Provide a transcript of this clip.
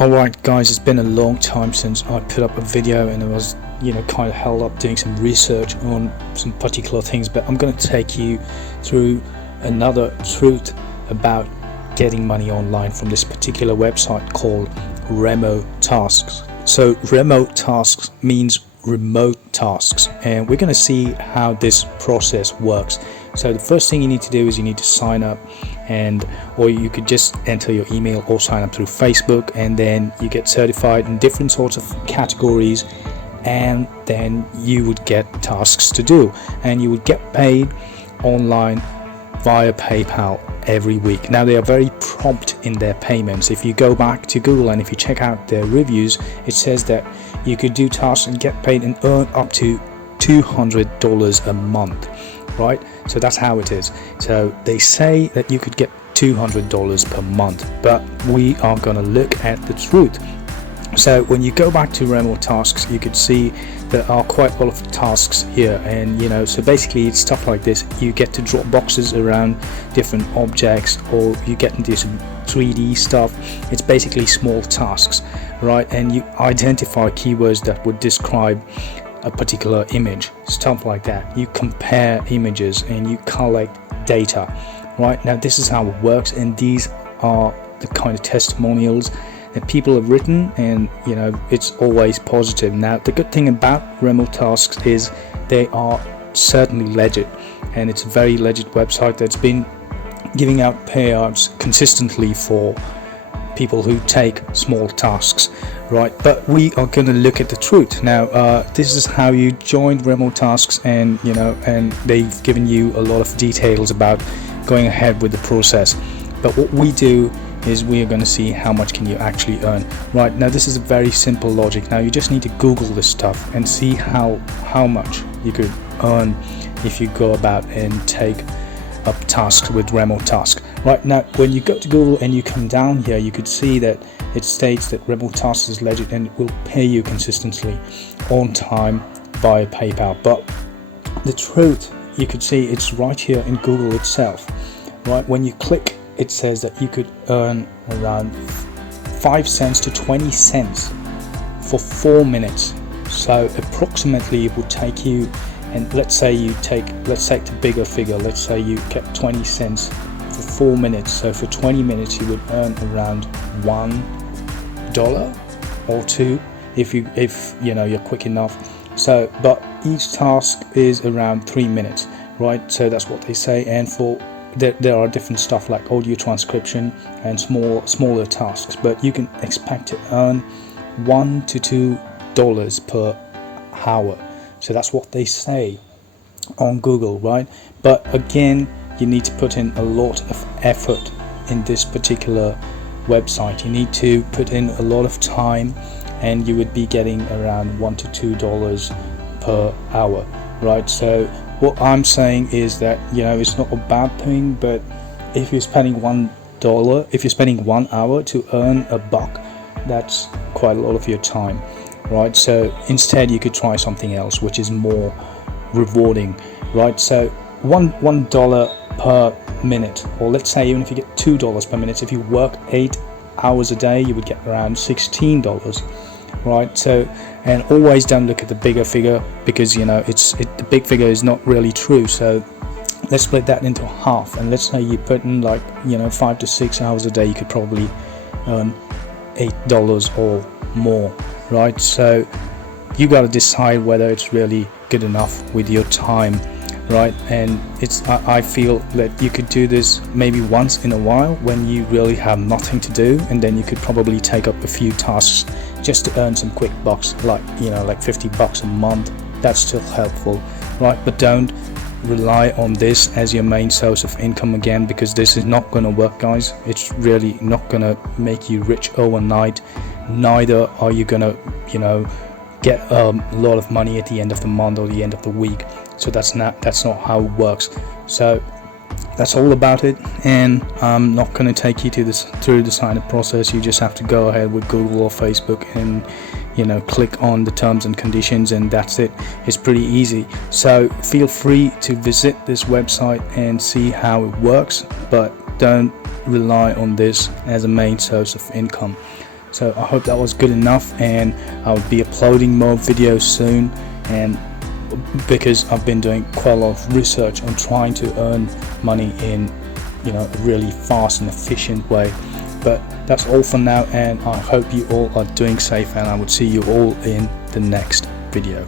Alright guys, it's been a long time since I put up a video, and I was kind of held up doing some research on some particular things, but I'm going to take you through another truth about getting money online from this particular website called Remo Tasks. So Remo Tasks means remote tasks, and we're going to see how this process works. So the first thing you need to do is you need to sign up, or you could just enter your email or sign up through Facebook, and then you get certified in different sorts of categories, and then you would get tasks to do, and you would get paid online via PayPal every week. Now they are very prompt in their payments. If you go back to Google and if you check out their reviews, it says that you could do tasks and get paid and earn up to $200 a month, right? So that's how it is. So they say that you could get $200 per month, but we are going to look at the truth. So when you go back to Remo Tasks, you could see there are quite a lot of tasks here, and so basically it's stuff like this. You get to drop boxes around different objects, or you get into some 3D stuff. It's basically small tasks, right? And you identify keywords that would describe a particular image, stuff like that. You compare images and you collect data, right? Now this is how it works, and these are the kind of testimonials that people have written, and it's always positive. Now the good thing about Remo Tasks is they are certainly legit, and it's a very legit website that's been giving out payouts consistently for people who take small tasks, right? But we are going to look at the truth now. This is how you join Remo Tasks, and and they've given you a lot of details about going ahead with the process. But what we do is we are going to see how much can you actually earn. Right now this is a very simple logic. Now you just need to Google this stuff and see how much you could earn if you go about and take up tasks with Remo Task. Right now when you go to Google and you come down here, you could see that it states that Remo Tasks is legit and it will pay you consistently on time via PayPal. But the truth, you could see it's right here in Google itself, right? When you click, it says that you could earn around 5 cents to 20 cents for 4 minutes. So approximately it would take you, and let's say the bigger figure, let's say you get 20 cents for 4 minutes. So for 20 minutes you would earn around $1 or $2 if you're quick enough. So but each task is around 3 minutes, right? So that's what they say. And for there are different stuff like audio transcription and smaller tasks, but you can expect to earn $1 to $2 per hour. So that's what they say on Google, right? But again, you need to put in a lot of effort in this particular website. You need to put in a lot of time, and you would be getting around $1 to $2 per hour, right? So what I'm saying is that it's not a bad thing, but if you're spending $1 hour to earn $1, that's quite a lot of your time, right? So instead you could try something else which is more rewarding, right? So $1 per minute, or let's say even if you get $2 per minute, if you work 8 hours a day, you would get around $16, right? So, and always don't look at the bigger figure, because the big figure is not really true. So let's split that into half, and let's say you put in 5 to 6 hours a day, you could probably earn $8 or more, right? So you got to decide whether it's really good enough with your time, right? And I feel that you could do this maybe once in a while when you really have nothing to do, and then you could probably take up a few tasks just to earn some quick bucks, like $50 a month. That's still helpful, right? But don't rely on this as your main source of income again, because this is not going to work, guys. It's really not going to make you rich overnight. Neither are you going to get a lot of money at the end of the month or the end of the week. So that's not how it works. So that's all about it, and I'm not going to take you through the sign up process. You just have to go ahead with Google or Facebook and click on the terms and conditions, and that's it. It's pretty easy. So feel free to visit this website and see how it works, but don't rely on this as a main source of income. So I hope that was good enough, and I'll be uploading more videos soon, and because I've been doing quite a lot of research on trying to earn money in a really fast and efficient way. But that's all for now, and I hope you all are doing safe, and I would see you all in the next video.